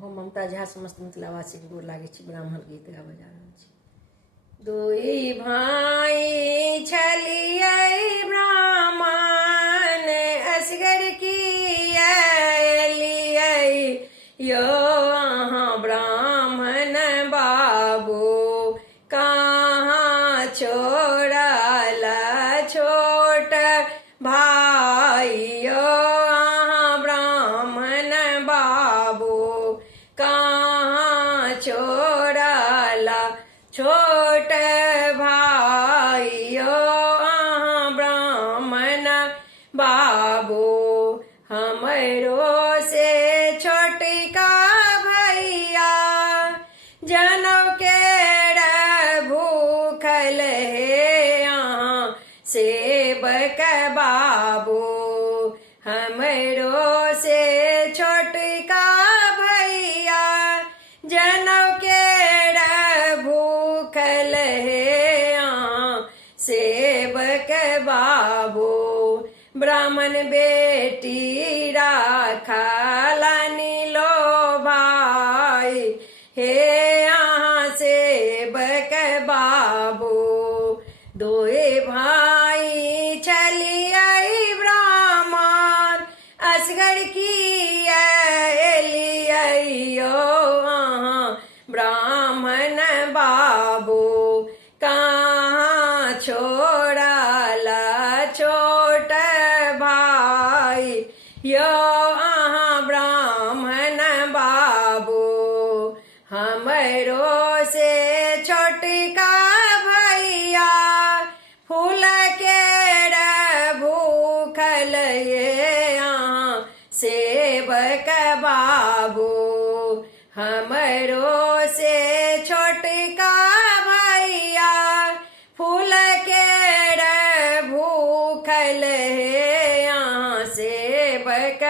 हम ममता झा समस्त मिथिलावासी के गोर लागे छी, ब्राह्मण गीत गाबे जा रहल छी। दुई भाई छलियै ब्राह्मण, असगर कियै यो अहाँ ब्राह्मण बाबू, कहाँ छोड़ल छोट भाई यो अहाँ ब्राह्मण बाबू, कहाँ छोड़ल छोट भाई यो अहाँ ब्राह्मण बाबू। हमरो से छोटका भैया जनौ केर भूखल हे अहाँ सेवक बाबू। हमरो से छोटका भैया जनौ केर भूखल हे अहाँ सेवक बाबू। ब्राह्मण बेटी राखलानी लो भाई हे अहाँ सेवक बाबू। दोए भाई छलियै ब्राह्मण, असगर कियै यो अहाँ ब्राह्मण बाबू, कहाँ छोड़ल छोट भाई यो अहाँ ब्राह्मण बाबू। हमरो से छोटका भैया फूल केर भूखल ये अहाँ सेवक बाबू। हमरो से छोटका भैया फूल केर भूखल हे अहाँ सेवक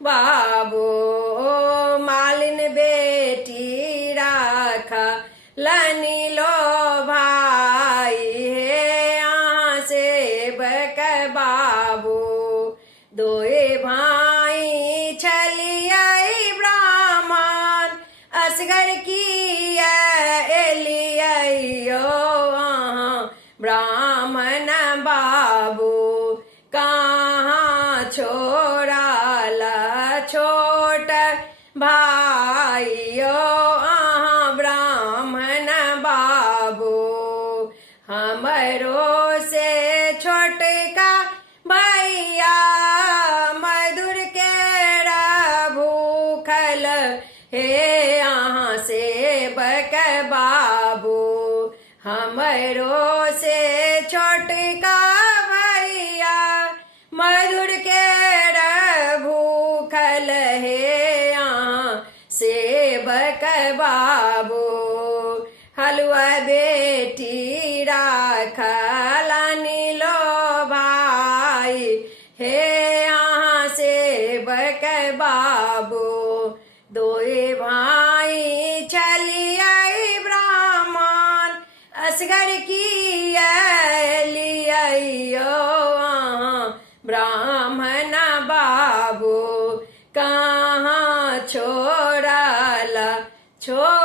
बाबू। मालिन बेटी राखलानी लो भाई हे अहाँ सेवक बाबू। दोए भाई छलियै ब्राह्मण, असगर कियै यो अहाँ ब्राह्मण बाबू, कहाँ छोड़ल छोट भाई यो अहाँ ब्राह्मण बाबू। हमरो से छोटका भैया मधुर केर भूखल हे अहाँ सेवक बाबू। हमरो से छोटका भैया मधुर केर भूखल हे अहाँ सेवक बाबू। हलुआ बेटी राखलानी लो भाई हे अहाँ सेवक बाबू। दोए भाई छलियै ब्राह्मण, असगर कियै यो अहाँ ब्राह्मण बाबू, कहाँ छोड़ल छोट